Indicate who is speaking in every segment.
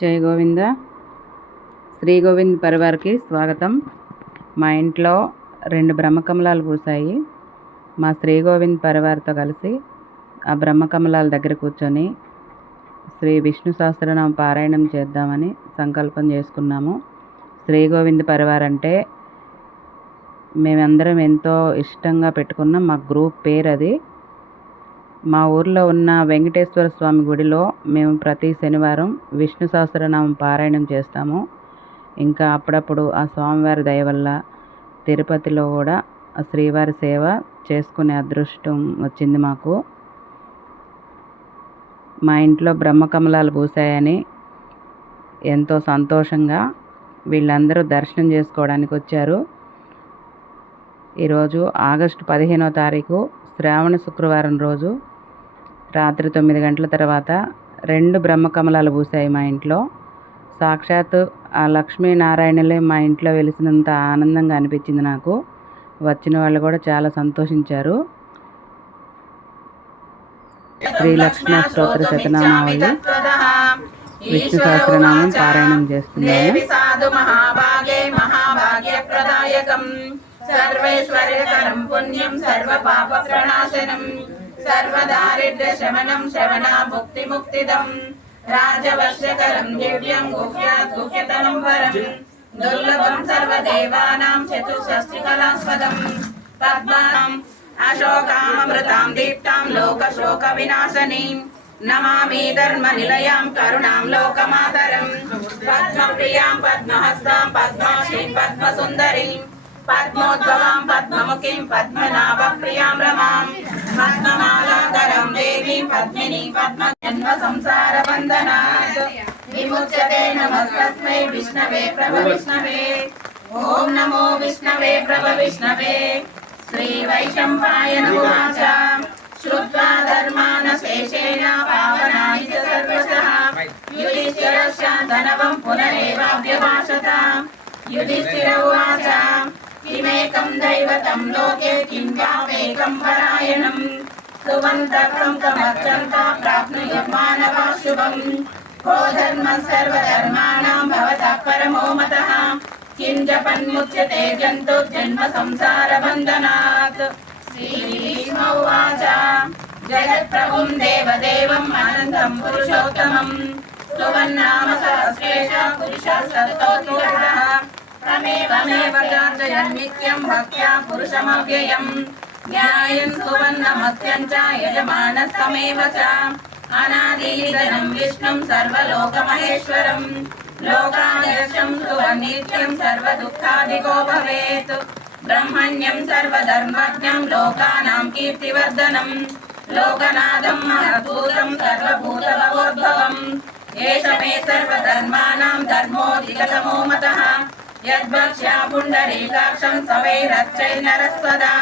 Speaker 1: జై గోవింద. శ్రీ గోవింద్ పరివార్కి స్వాగతం. మా ఇంట్లో రెండు బ్రహ్మకమలాలు పూసాయి మా శ్రీ గోవింద్ పరివార్తో కలిసి ఆ బ్రహ్మకమలాల దగ్గర కూర్చొని శ్రీ విష్ణు సహస్రనామ పారాయణం చేద్దామని సంకల్పం చేసుకున్నాము. శ్రీ గోవింద్ పరివార్ అంటే మేమందరం ఎంతో ఇష్టంగా పెట్టుకున్న మా గ్రూప్ పేరు అది మా ఊర్లో ఉన్న వెంకటేశ్వర స్వామి గుడిలో మేము ప్రతి శనివారం విష్ణు సహస్రనామం పారాయణం చేస్తాము. ఇంకా అప్పుడప్పుడు ఆ స్వామివారి దయ వల్ల తిరుపతిలో కూడా ఆ శ్రీవారి సేవ చేసుకునే అదృష్టం వచ్చింది మాకు. మా ఇంట్లో బ్రహ్మకమలాలు పూసాయని ఎంతో సంతోషంగా వీళ్ళందరూ దర్శనం చేసుకోవడానికి వచ్చారు. ఈరోజు ఆగస్టు పదిహేనో తారీఖు శ్రావణ శుక్రవారం రోజు రాత్రి తొమ్మిది గంటల తర్వాత రెండు బ్రహ్మకమలాలు పూసాయి మా ఇంట్లో. సాక్షాత్ ఆ లక్ష్మీనారాయణలే మా ఇంట్లో వెలిసినంత ఆనందంగా అనిపించింది నాకు. వచ్చిన వాళ్ళు కూడా చాలా సంతోషించారు. శ్రీ లక్ష్మీ స్తోత్ర శతనామావళి విష్ణు సహస్రనామం పారాయణం
Speaker 2: చేస్తున్నాను. సర్వేశ్వర్యకరం పుణ్యం సర్వ పాప ప్రణాశనం. సర్వదారిద్ర్య శమనం శ్రవణ ముక్తి ముక్తిదం. రాజవశ్యకరం దివ్యం గుహ్యాత్ గుహ్యతనం వరం. దుర్లభం సర్వదేవానాం చతుషష్టికలాస్పదం పద్మాం అశోకామృతాం దీప్తాం లోకశోక వినాశనీం నమామి ధర్మ నిలయాం కరుణాం లోకమాతరం. పద్మప్రియాం పద్మహస్తాం పద్మాక్షీం పద్మసుందరీం పద్మోద్భవాం పద్మముఖీం పద్మనాభ ప్రియాం రమాం పద్మమాలాధరం దేవీం పద్మిని పద్మ జన్మ సంసార బంధనాత్ విముచ్యతే నమస్తస్మై విష్ణవే ప్రభ విష్ణవే ఓం నమో విష్ణవే ప్రభ విష్ణవే శ్రీ వైశంపాయన ఉవాచ श्रुत्वा धर्मानशेषेण पावनानि च सर्वशः युधिष्ठिरशान्तनवम् पुनरेवाभ्यभाषत युधिष्ठिर उवाच किमेकं दैवतं लोके किं वामेकं परायणम् सुवन्तकं कमर्चन्ता प्राप्नुयुर्मानवा शुभम् को धर्मः सर्वधर्माणां भवतः परमो मतः। किं जपन्मुच्यते जन्तुर्जन्म संसारबन्धनात् श्रीभीष्म उवाच, जगत्प्रभुं देवदेवम् अनन्तं पुरुषोत्तमम् सुवन्नाम सहस्रेश पुरुषः सत्तोऽतुरः తమేవమేవ చార్జయన్ నిత్యం భక్త్యా పురుషమవ్యయం న్యాయం సువర్ణమస్యం చ యజమానస్తమేవ చ అనాదిదనం విష్ణుం సర్వలోకమహేశ్వరం లోకాదర్శం సువర్ణీత్యం సర్వదుఃఖాదిగో భవేత్ బ్రహ్మణ్యం సర్వధర్మజ్ఞం లోకానాం కీర్తివర్ధనం లోకనాథం మహభూతం సర్వభూతభవోద్భవం ఏష మే సర్వధర్మాణం ధర్మో यद्भक्ष्या पुण्डरीकाक्षं सवैरच्चैर्नरः सदा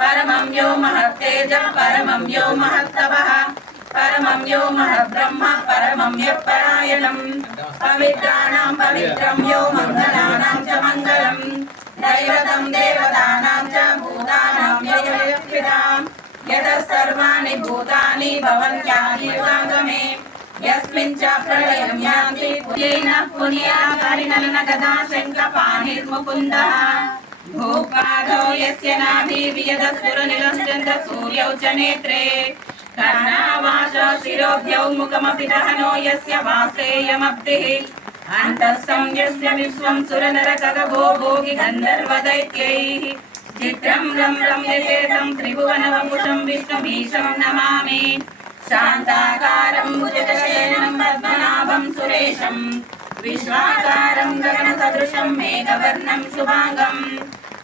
Speaker 2: परमं यो महत्तेजः, परमं यो महत्तपः परमं यो महद्ब्रह्म, परमं यः परायणम् पवित्राणां पवित्रं यो मङ्गलानां च मङ्गलम्। दैवतं देवतानां च भूतानां यतः सर्वाणि भूतानि भवन्त्यादियुगागमे यस्मिन् च प्रलयं यान्ति पुण्येन पुण्याकारिणलन गदा शङ्खपाणिर्मुकुन्दः भूपादौ यस्य नाभिर्यदस्फुरनिलञ्चन्द्र सूर्यौ च नेत्रे कर्णावास शिरोभ्यौ मुखमपि दहनो यस्य वासेयमब्धिः अन्तःसं यस्य विश्वं सुरनरकगभो भोगि गन्धर्वदैत्यैः चित्रं रं रम्यचेतं त्रिभुवनवपुषं विष्णुमीशं नमामि శాంతాకారం భుజగశయనం పద్మనాభం సురేశం. విశ్వాకారం గగన సదృశం మేఘవర్ణం శుభాంగం.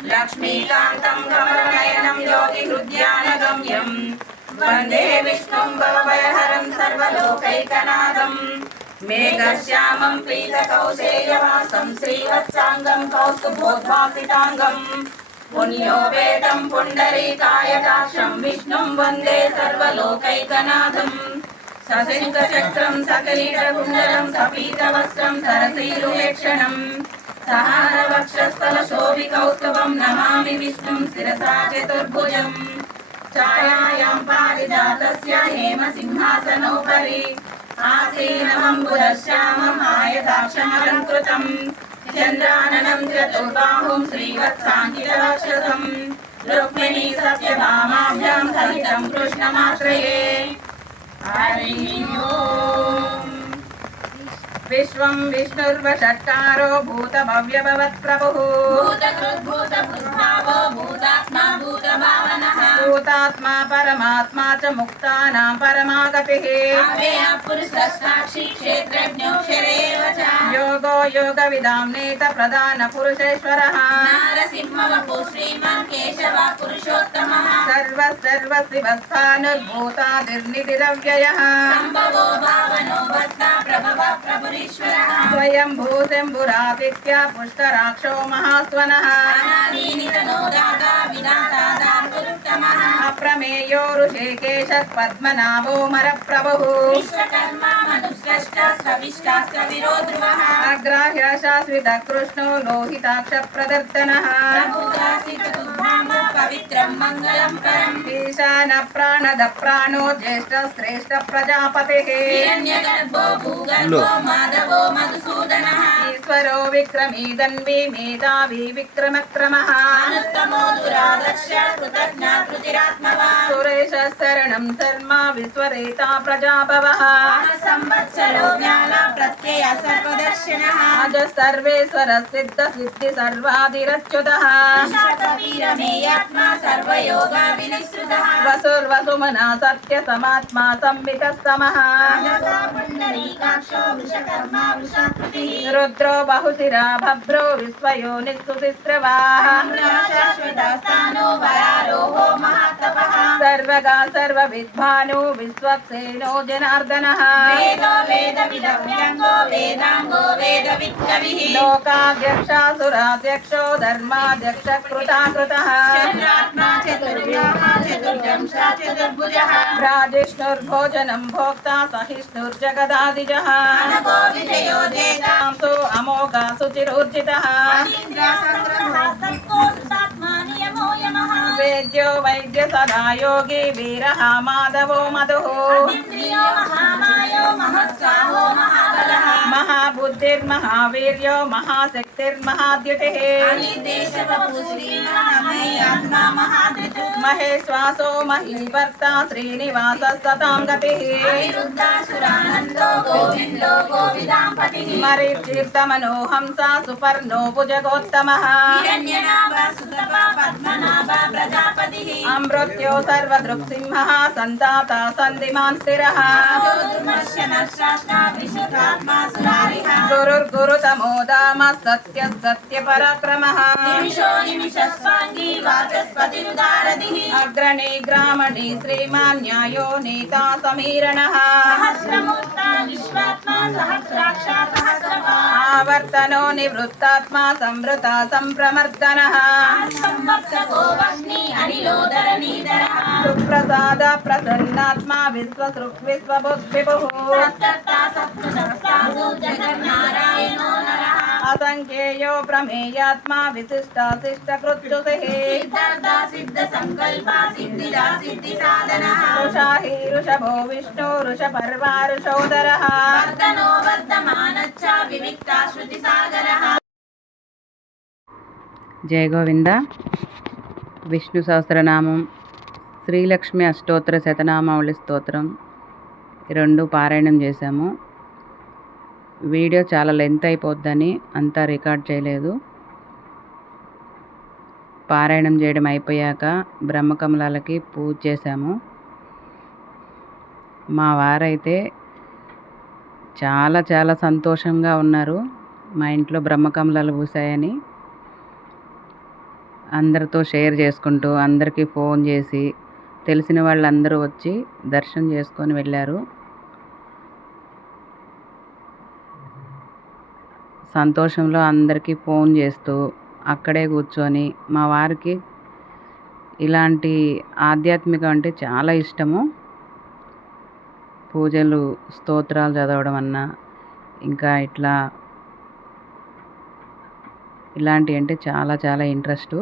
Speaker 2: లక్ష్మీకాంతం కమలనయనం యోగి హృద్యానగమ్యం. వందే విష్ణుం భవభయహరం సర్వలోకైకనాథం మేఘశ్యామం పీతకౌశేయవాసం శ్రీవత్సాంగం కౌస్తుభోద్భాసితాంగం. पुण्योपेदं पुण्डरीकायदाक्षं विष्णुं वन्दे सर्वलोकैकनाथं सशङ्खचक्रं सकलीटकुण्डलं सपीतवस्त्रं सरसीरुवेक्षणम् सहारवक्षस्थलशोभिकौस्तवं नमामि विष्णुं शिरसा चतुर्भुजम् छायायां पारिजातस्य हेमसिंहासनोपरि आसीनमम्बुदश्यामम् आयदाक्षमलङ्कृतम् चन्द्राननं
Speaker 3: चतुर्बाहुं श्रीवत्साङ्कितराक्षसम्। रुक्मिणी
Speaker 2: सत्यभामाभ्यां सहितं कृष्णमाश्रये। विश्वं विष्णुर्वषट्कारो
Speaker 3: भूतभव्यभवत्प्रभुः भूतकृद्भूतपुष्पावो भूता भूतात्मा परमात्मा च
Speaker 2: मुक्तानां परमागतिः। योगो योगविदां नेत
Speaker 3: प्रधानपुरुषेश्वरः सर्वसर्वशिवस्थानुभूतादिर्निधिरव्ययः स्वयं भूतिम्बुरादित्या
Speaker 2: पुष्कराक्षो
Speaker 3: महास्वनः। प्रमेयो ऋषिकेशः पद्मनाभो मरप्रभुः।
Speaker 2: अग्राह्य शाश्वितः कृष्णो लोहिताक्षप्रदर्दनः।
Speaker 3: पवित्रं मङ्गलं ईशान प्राणद
Speaker 2: प्राणो ज्येष्ठ श्रेष्ठ प्रजापतेः
Speaker 3: ईश्वरो विक्रमेदन्वे मेधावी विक्रमक्रमः। सुरेशः
Speaker 2: शरणं शर्मा विश्वरेता प्रजाभवः संवत्सरो
Speaker 3: ज्ञाना प्रत्यय सर्वदर्शनः। अज
Speaker 2: सर्वेश्वर सिद्ध सिद्धि सर्वाधिरच्युतः वसुर्वसुमना सत्य
Speaker 3: समात्मा संवितस्तमः रुद्रो बहुशिरा
Speaker 2: भद्रो विश्वयो निःसुशिस्त्रवाशाश्वतस्तानो वरारोहो महातपः।
Speaker 3: सर्वगा सर्वविद्वानो विश्वक्सेनो जनार्दनः।
Speaker 2: वेदो वेदविदभ्यङ्गो लोकाध्यक्षासुराध्यक्षो धर्माध्यक्ष कृता
Speaker 3: राजिष्णुर्भोजनं भोक्ता सहिष्णुर्जगदादिजः। సర్వదర్శనः
Speaker 2: అజ వేద్యో వైద్య సదా యోగి వీరः మాధవో మధుః. మహాబుద్ధిర్మహావీర్యో మహాశక్తిర్మహాద్యుతిः మహేశ్వాసో మహీభర్త శ్రీనివాస సతాం గతిः మరీచీర్తమనోహంస సుపర్ణో భుజగోత్తమः.
Speaker 3: ప్రజాపతిః.
Speaker 2: अमृत्यो
Speaker 3: सर्वदृक्सिंहः सन्ताता सन्धिमान् स्थिरः।
Speaker 2: गुरुर्गुरुतमो दाम सत्य सत्यपराक्रमः। अग्रणी ग्रामणी
Speaker 3: श्रीमान् न्यायो नेता समीरणः।
Speaker 2: ఆవర్తనో నివృత్తాత్మా సంవృత సంప్రమర్దనः సుప్రసాద ప్రసన్నాత్మా విశ్వసృక్ విశ్వబుద్ధిభుః
Speaker 3: జగన్నారాయణో నరః
Speaker 2: అసంఖ్యేయో ప్రమేయాత్మా విశిష్టాశిష్టకృత్యుసిః
Speaker 3: సిద్ధార్థ సిద్ధ సంకల్ప సిద్ధిదా సిద్ధి సాధనః
Speaker 2: ఋషాహి ఋషభో విష్ణు ఋషపర్వా ఋషోదరः
Speaker 3: వర్ధనో వర్ధమానచ్చ వివిక్తా శృతి సాగరః
Speaker 2: జయ గోవింద విష్ణు సహస్రనామం శ్రీలక్ష్మి అష్టోత్తర శతనామావళి స్తోత్రం రెండు పారాయణం చేశాము. వీడియో చాలా లెంత్ అయిపోద్దని అంతా రికార్డ్ చేయలేదు. పారాయణం చేయడం అయిపోయాక బ్రహ్మకమలాలకి పూజ చేశాము. మా వారైతే చాలా చాలా సంతోషంగా ఉన్నారు. మా ఇంట్లో బ్రహ్మకమలాలు పూసాయని అందరితో షేర్ చేసుకుంటూ అందరికీ ఫోన్ చేసి తెలిసిన వాళ్ళందరూ వచ్చి దర్శనం చేసుకొని వెళ్ళారు. సంతోషంలో అందరికీ ఫోన్ చేస్తూ అక్కడే కూర్చొని మా వారికి ఇలాంటి ఆధ్యాత్మికం అంటే చాలా ఇష్టము. పూజలు స్తోత్రాలు చదవడం అన్నా ఇంకా ఇట్లా ఇలాంటివి అంటే చాలా చాలా ఇంట్రెస్టు.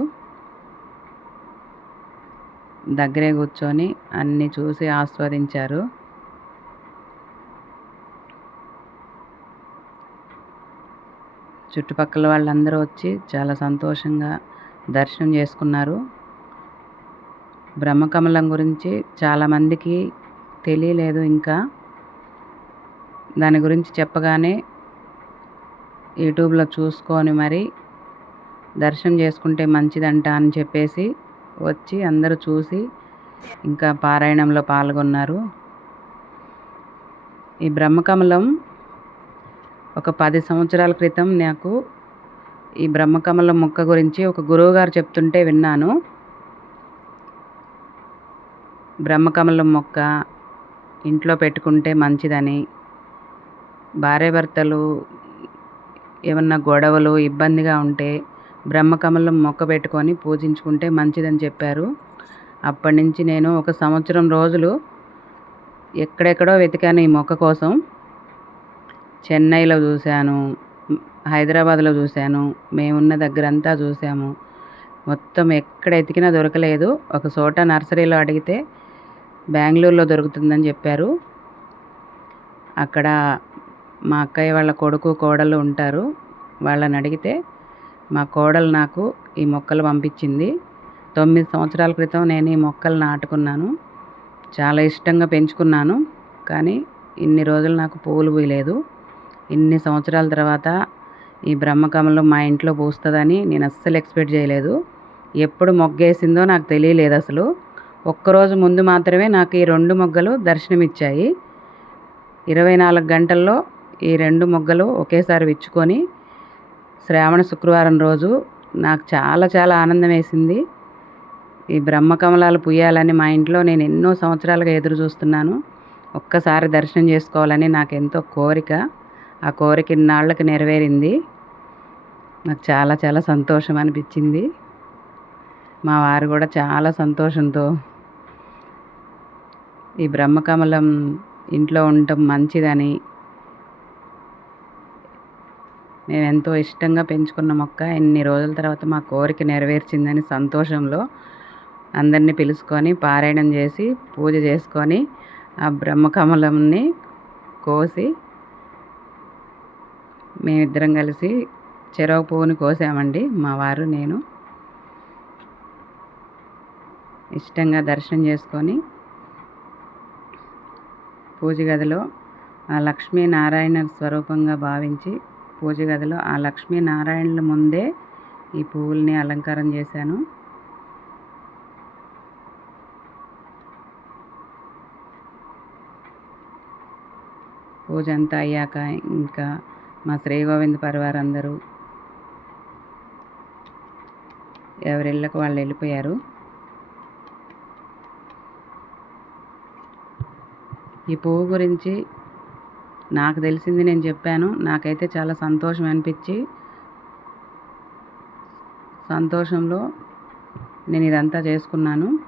Speaker 2: దగ్గరే కూర్చొని అన్నీ చూసి ఆస్వాదించారు.
Speaker 1: చుట్టుపక్కల వాళ్ళందరూ వచ్చి చాలా సంతోషంగా దర్శనం చేసుకున్నారు. బ్రహ్మకమలం గురించి చాలామందికి తెలియలేదు ఇంకా. దాని గురించి చెప్పగానే యూట్యూబ్లో చూసుకొని మరి దర్శనం చేసుకుంటే మంచిదంట అని చెప్పేసి వచ్చి అందరూ చూసి ఇంకా పారాయణంలో పాల్గొన్నారు. ఈ బ్రహ్మకమలం ఒక పది సంవత్సరాల క్రితం నాకు ఈ బ్రహ్మకమలం మొక్క గురించి ఒక గురువుగారు చెప్తుంటే విన్నాను. బ్రహ్మకమలం మొక్క ఇంట్లో పెట్టుకుంటే మంచిదని భార్యాభర్తలు ఏమన్నా గొడవలు ఇబ్బందిగా ఉంటే బ్రహ్మకమలం మొక్క పెట్టుకొని పూజించుకుంటే మంచిదని చెప్పారు. అప్పటి నుంచి నేను ఒక సంవత్సరం రోజులు ఎక్కడెక్కడో వెతికాను ఈ మొక్క కోసం. చెన్నైలో చూశాను హైదరాబాద్లో చూశాను మేమున్న దగ్గరంతా చూసాము మొత్తం ఎక్కడ ఎతికినా దొరకలేదు. ఒక చోట నర్సరీలో అడిగితే బెంగళూరులో దొరుకుతుందని చెప్పారు. అక్కడ మా అక్కయ్య వాళ్ళ కొడుకు కోడలు ఉంటారు. వాళ్ళని అడిగితే మా కోడలు నాకు ఈ మొక్కలు పంపించింది. తొమ్మిది సంవత్సరాల క్రితం నేను ఈ మొక్కలు నాటుకున్నాను. చాలా ఇష్టంగా పెంచుకున్నాను. కానీ ఇన్ని రోజులు నాకు పూలు పూయలేదు. ఇన్ని సంవత్సరాల తర్వాత ఈ బ్రహ్మకమలం మా ఇంట్లో పూస్తుందని నేను అస్సలు ఎక్స్పెక్ట్ చేయలేదు. ఎప్పుడు మొగ్గేసిందో నాకు తెలియలేదు అసలు. ఒక్కరోజు ముందు మాత్రమే నాకు ఈ రెండు మొగ్గలు దర్శనమిచ్చాయి. ఇరవై నాలుగు గంటల్లో ఈ రెండు మొగ్గలు ఒకేసారి విచ్చుకొని శ్రావణ శుక్రవారం రోజు నాకు చాలా చాలా ఆనందం వేసింది ఈ బ్రహ్మకమలాలు పుయ్యాలని మా ఇంట్లో నేను ఎన్నో సంవత్సరాలుగా ఎదురు చూస్తున్నాను ఒక్కసారి దర్శనం చేసుకోవాలని నాకు ఎంతో కోరిక. ఆ కోరిక ఇన్నాళ్ళకి నెరవేరింది. నాకు చాలా చాలా సంతోషం అనిపించింది. మా వారు కూడా చాలా సంతోషంతో ఈ బ్రహ్మకమలం ఇంట్లో ఉండటం మంచిదని మేము ఎంతో ఇష్టంగా పెంచుకున్న మొక్క ఎన్ని రోజుల తర్వాత మా కోరిక నెరవేర్చిందని సంతోషంలో అందరినీ పిలుచుకొని పారాయణం చేసి పూజ చేసుకొని ఆ బ్రహ్మకమలంని కోసి మేమిద్దరం కలిసి చెరవ పువ్వుని కోసామండి. మా వారు నేను ఇష్టంగా దర్శనం చేసుకొని పూజ గదిలో ఆ లక్ష్మీనారాయణ స్వరూపంగా భావించి పూజ గదిలో ఆ లక్ష్మీనారాయణుల ముందే ఈ పువ్వుల్ని అలంకారం చేశాను. పూజ అంతా అయ్యాక ఇంకా మా శ్రీ గోవింద పరివార్ ఎవరిళ్ళకు వాళ్ళు వెళ్ళిపోయారు. ఈ పువ్వు గురించి నాకు తెలిసింది నేను చెప్పాను. నాకైతే చాలా సంతోషం అనిపించి సంతోషంలో నేను ఇదంతా చేసుకున్నాను.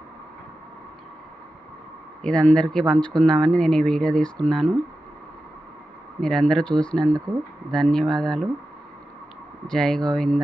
Speaker 1: ఇది అందరికీ పంచుకుందామని నేను ఈ వీడియో తీసుకున్నాను. మీరందరూ చూసినందుకు ధన్యవాదాలు. జై గోవింద.